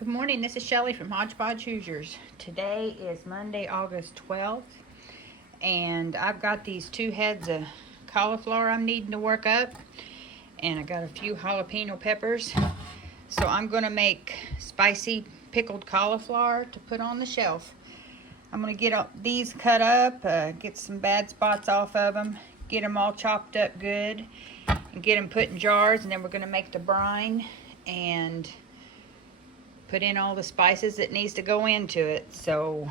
Good morning, this is Shelly from Hodgepodge Hoosiers. Today is Monday, August 12th, and I've got these 2 heads of cauliflower I'm needing to work up, and I got a few jalapeno peppers. So I'm going to make spicy pickled cauliflower to put on the shelf. I'm going to get these cut up, get some bad spots off of them, get them all chopped up good, and get them put in jars, and then we're going to make the brine and put in all the spices that needs to go into it. So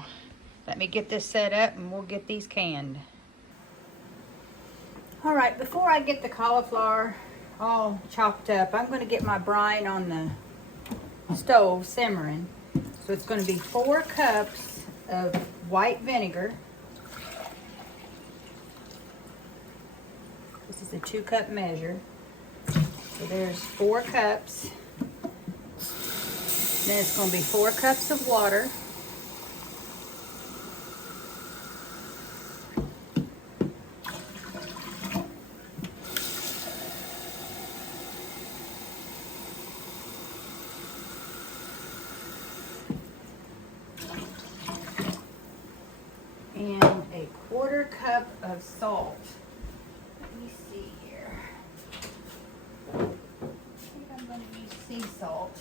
let me get this set up and we'll get these canned. All right, before I get the cauliflower all chopped up, I'm going to get my brine on the stove simmering. So it's going to be 4 cups of white vinegar. This is a 2-cup measure. So there's 4 cups. Then it's going to be 4 cups of water. And a 1/4 cup of salt. Let me see here. I think I'm going to use sea salt.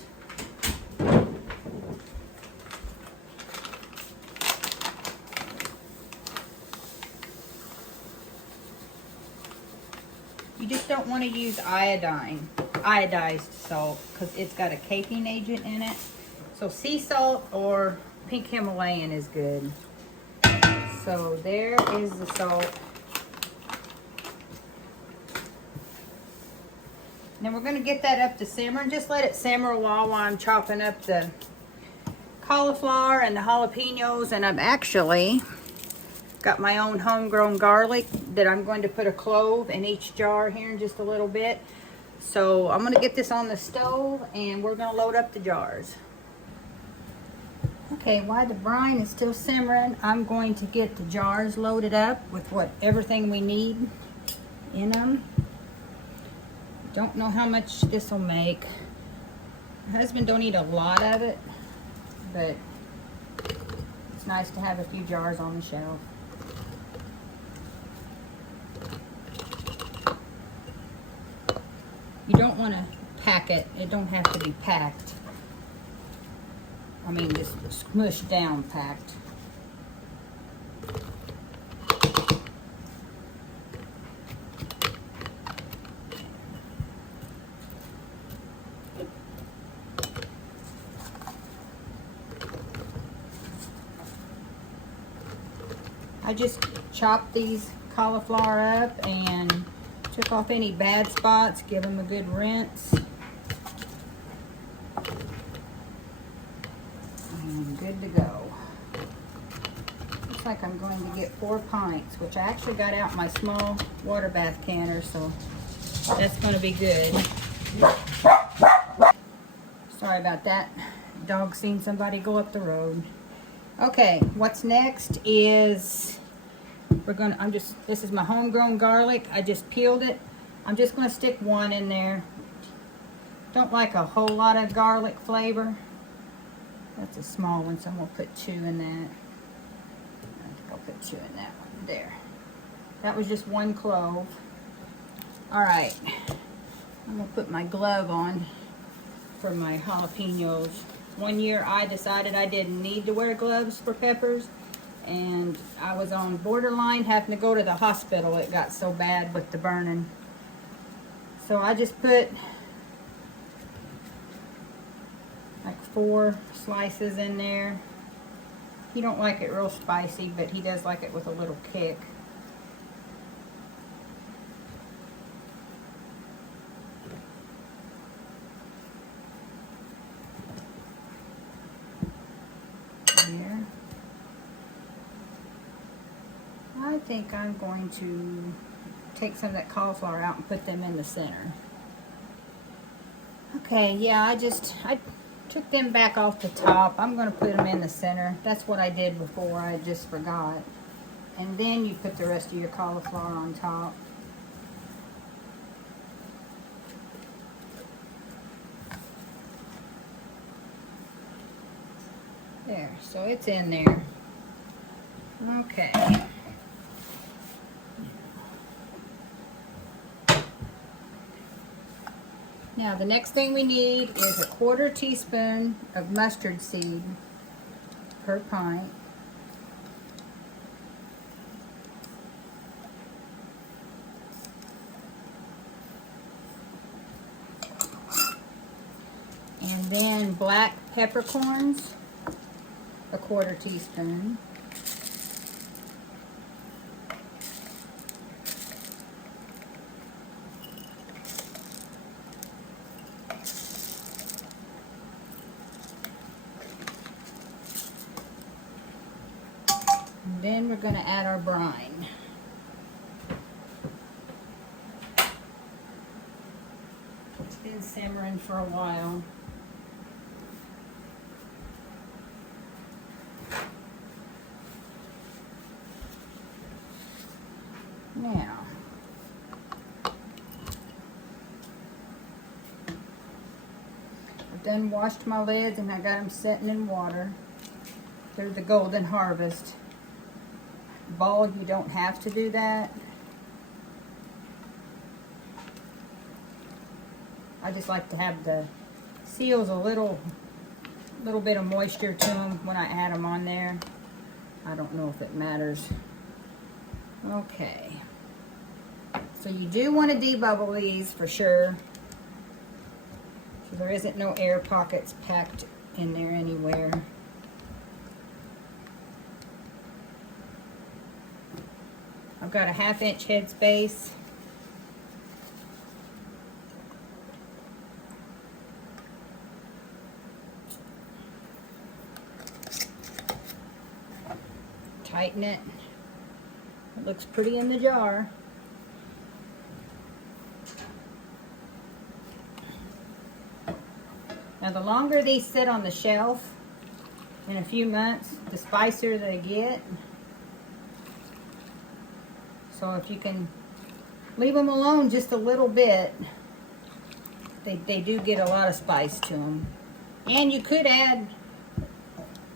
You just don't want to use iodized salt, because it's got a caking agent in it. So sea salt or pink Himalayan is good. So there is the salt. Then we're going to get that up to simmer and just let it simmer while I'm chopping up the cauliflower and the jalapenos. And I've actually got my own homegrown garlic that I'm going to put a clove in each jar here in just a little bit. So I'm going to get this on the stove and we're going to load up the jars. Okay, while the brine is still simmering, I'm going to get the jars loaded up with everything we need in them. Don't know how much this will make. My husband don't eat a lot of it, but it's nice to have a few jars on the shelf. You don't want to pack it. It don't have to be packed. I mean, just smushed down packed. I just chopped these cauliflower up and took off any bad spots, give them a good rinse. And good to go. Looks like I'm going to get 4 pints, which I actually got out my small water bath canner, so that's going to be good. Sorry about that. Dog seen somebody go up the road. Okay, what's next is this is my homegrown garlic. I just peeled it. I'm just going to stick 1 in there. Don't like a whole lot of garlic flavor. That's a small one, so I'm going to put 2 in that. I think I'll put 2 in that one. There. That was just 1 clove. Alright. I'm going to put my glove on for my jalapenos. One year I decided I didn't need to wear gloves for peppers, and I was on borderline having to go to the hospital. It got so bad with the burning. So I just put like 4 slices in there. He don't like it real spicy, but he does like it with a little kick. Here. I think I'm going to take some of that cauliflower out and put them in the center. Okay, yeah, I took them back off the top. I'm going to put them in the center. That's what I did before. I just forgot. And then you put the rest of your cauliflower on top. There, so it's in there. Okay. Now the next thing we need is a 1/4 teaspoon of mustard seed per pint. And then black peppercorns, a 1/4 teaspoon. And then we're going to add our brine. It's been simmering for a while. Now, I've done washed my lids and I got them setting in water. They're the Golden Harvest. Bald, you don't have to do that. I just like to have the seals a little bit of moisture to them when I add them on there. I don't know if it matters. Okay. So you do want to debubble these for sure. So there isn't no air pockets packed in there anywhere. I've got a 1/2 inch head space. Tighten it. It looks pretty in the jar. Now the longer these sit on the shelf, in a few months, the spicier they get. So if you can leave them alone just a little bit, they do get a lot of spice to them. And you could add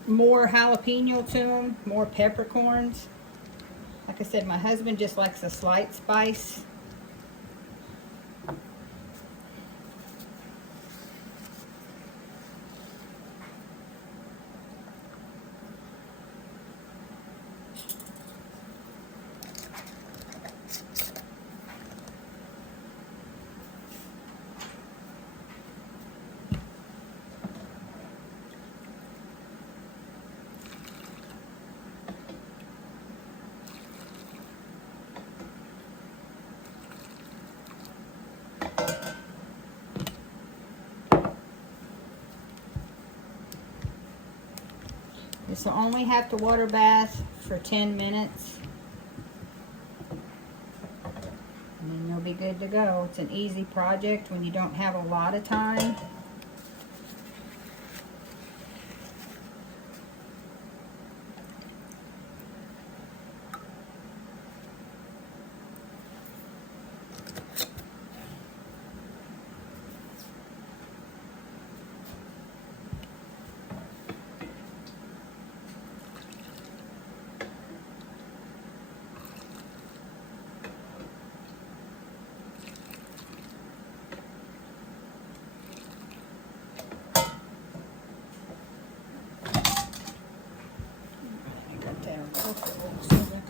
more jalapeno to them, more peppercorns. Like I said, my husband just likes a slight spice. This will only have to water bath for 10 minutes. And then you'll be good to go. It's an easy project when you don't have a lot of time.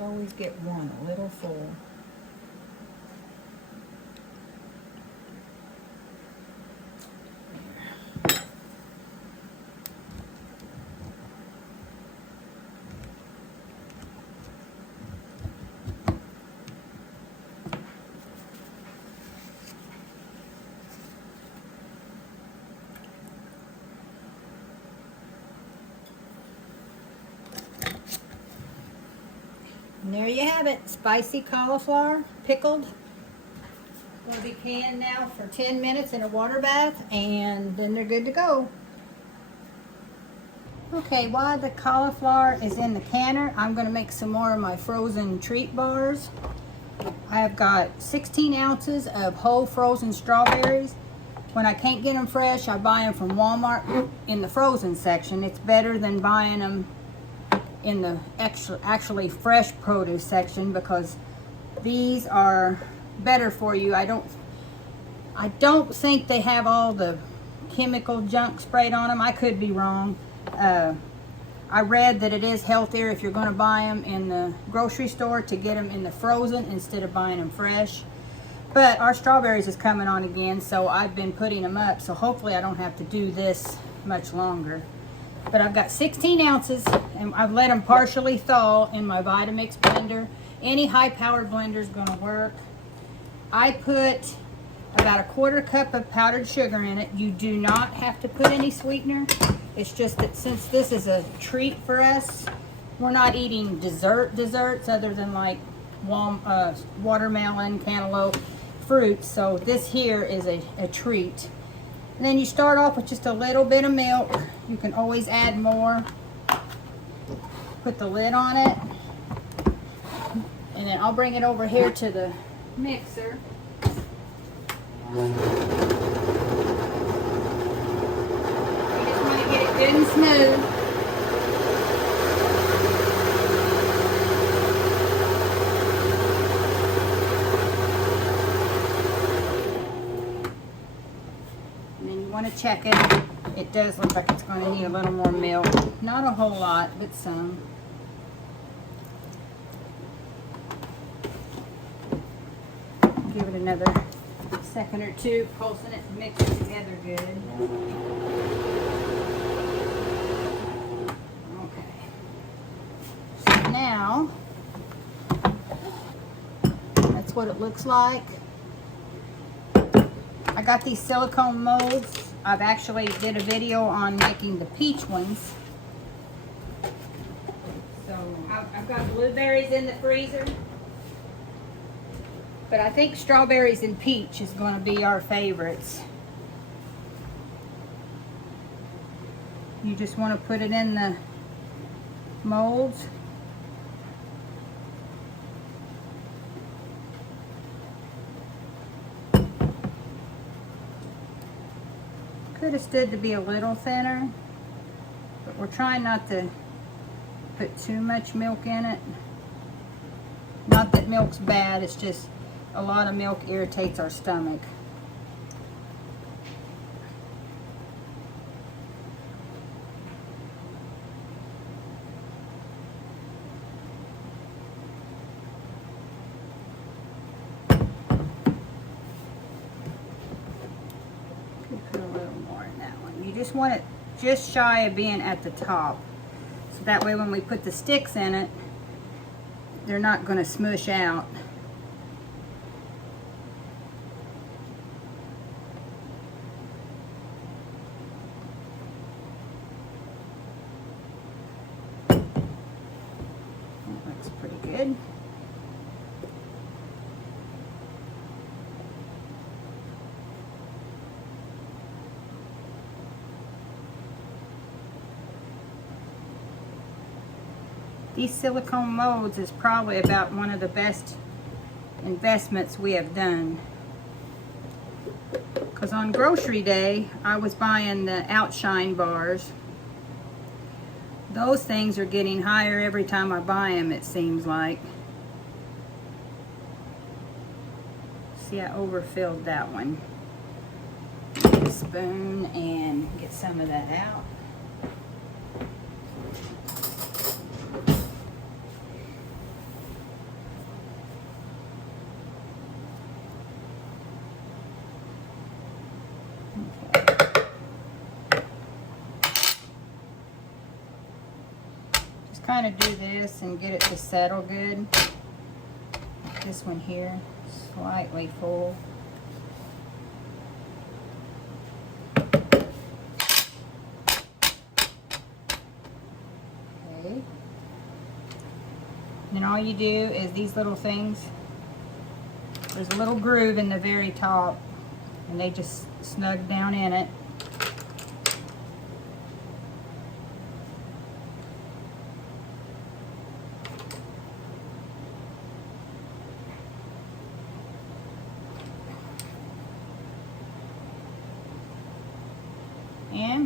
I always get one a little full. And there you have it, spicy cauliflower, pickled. Going to be canned now for 10 minutes in a water bath, and then they're good to go. Okay, while the cauliflower is in the canner, I'm going to make some more of my frozen treat bars. I've got 16 ounces of whole frozen strawberries, When I can't get them fresh, I buy them from Walmart in the frozen section. It's better than buying them in the actually fresh produce section, because these are better for you. I don't think they have all the chemical junk sprayed on them. I could be wrong. I read that it is healthier if you're going to buy them in the grocery store to get them in the frozen instead of buying them fresh. But our strawberries is coming on again, so I've been putting them up, so hopefully I don't have to do this much longer. But I've got 16 ounces, and I've let them partially thaw in my Vitamix blender. Any high-powered blender is going to work. I put about a 1/4 cup of powdered sugar in it. You do not have to put any sweetener. It's just that since this is a treat for us, we're not eating desserts other than like watermelon, cantaloupe, fruits. So this here is a treat. And then you start off with just a little bit of milk. You can always add more. Put the lid on it. And then I'll bring it over here to the mixer. You just want to get it good and smooth. To check it. It does look like it's going to need a little more milk. Not a whole lot, but some. Give it another second or two, pulsing it, mix it together good. Okay. So now, that's what it looks like. I got these silicone molds. I've actually did a video on making the peach ones. So I've got blueberries in the freezer. But I think strawberries and peach is going to be our favorites. You just want to put it in the molds. Could have stood to be a little thinner, but we're trying not to put too much milk in it. Not that milk's bad, it's just a lot of milk irritates our stomach. Just want it just shy of being at the top, so that way when we put the sticks in it, they're not going to smush out. That looks pretty good. These silicone molds is probably about one of the best investments we have done. Because on grocery day, I was buying the Outshine bars. Those things are getting higher every time I buy them, it seems like. See, I overfilled that one. Get a spoon and get some of that out. Kind of do this and get it to settle good. This one here, slightly full. Okay. Then all you do is these little things. There's a little groove in the very top, and they just snug down in it.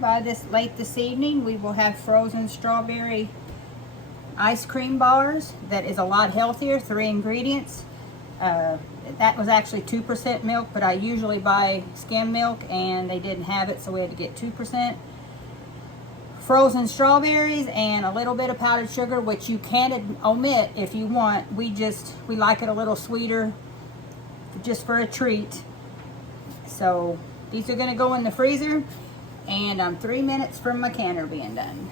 time, by late this evening, we will have frozen strawberry ice cream bars. That is a lot healthier, 3 ingredients. That was actually 2% milk, but I usually buy skim milk and they didn't have it, so we had to get 2%. Frozen strawberries and a little bit of powdered sugar, which you can omit if you want. We like it a little sweeter, just for a treat. So these are going to go in the freezer, and I'm 3 minutes from my canner being done.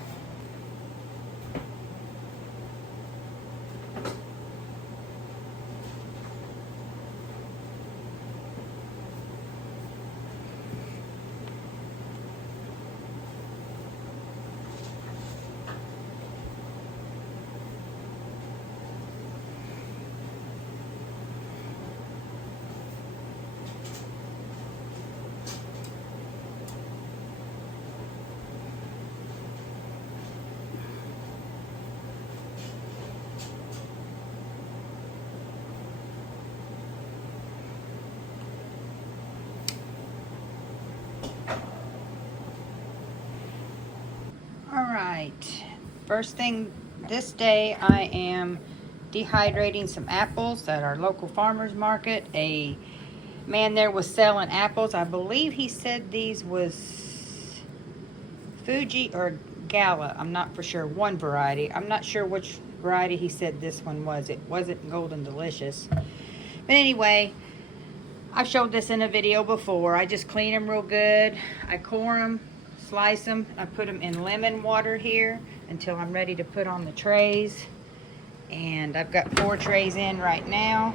Alright, first thing this day, I am dehydrating some apples at our local farmer's market. A man there was selling apples. I believe he said these was Fuji or Gala. I'm not for sure. One variety. I'm not sure which variety he said this one was. It wasn't Golden Delicious. But anyway, I've showed this in a video before. I just clean them real good. I core them, slice them. I put them in lemon water here until I'm ready to put on the trays. And I've got 4 trays in right now.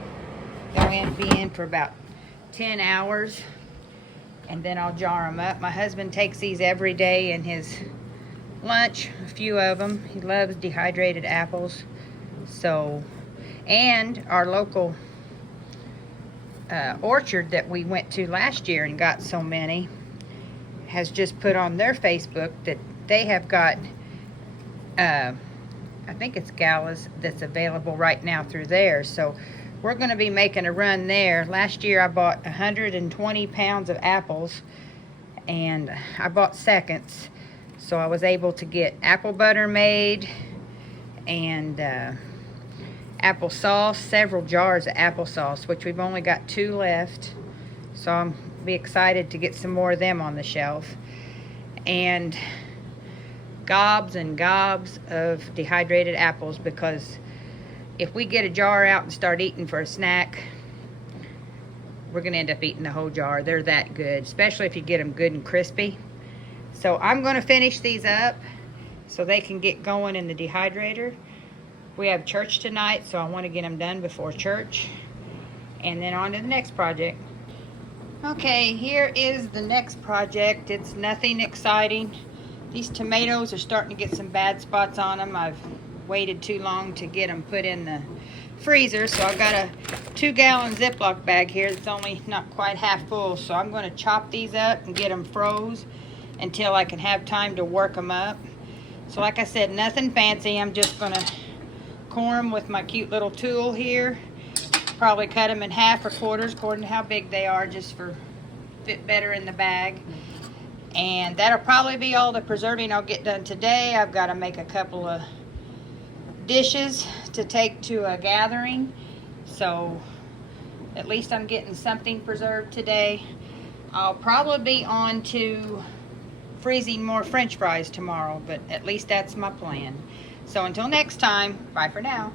They'll be in for about 10 hours. And then I'll jar them up. My husband takes these every day in his lunch, a few of them. He loves dehydrated apples. So, and our local orchard that we went to last year and got so many has just put on their Facebook that they have got I think it's Galas that's available right now through there. So we're going to be making a run there. Last year I bought 120 pounds of apples, and I bought seconds, so I was able to get apple butter made and applesauce, several jars of applesauce, which we've only got 2 left. So I'm be excited to get some more of them on the shelf. And gobs and gobs of dehydrated apples, because if we get a jar out and start eating for a snack, we're going to end up eating the whole jar. They're that good, especially if you get them good and crispy. So I'm going to finish these up so they can get going in the dehydrator. We have church tonight, so I want to get them done before church. And then on to the next project. Okay, here is the next project. It's nothing exciting. These tomatoes are starting to get some bad spots on them. I've waited too long to get them put in the freezer, so I've got a 2-gallon Ziploc bag here that's only not quite half full. So I'm going to chop these up and get them froze until I can have time to work them up. So like I said, nothing fancy. I'm just going to core them with my cute little tool here. Probably cut them in half or quarters according to how big they are, just for fit better in the bag. And that'll probably be all the preserving I'll get done today. I've got to make a couple of dishes to take to a gathering, so at least I'm getting something preserved today. I'll probably be on to freezing more French fries tomorrow, but at least that's my plan. So until next time, bye for now.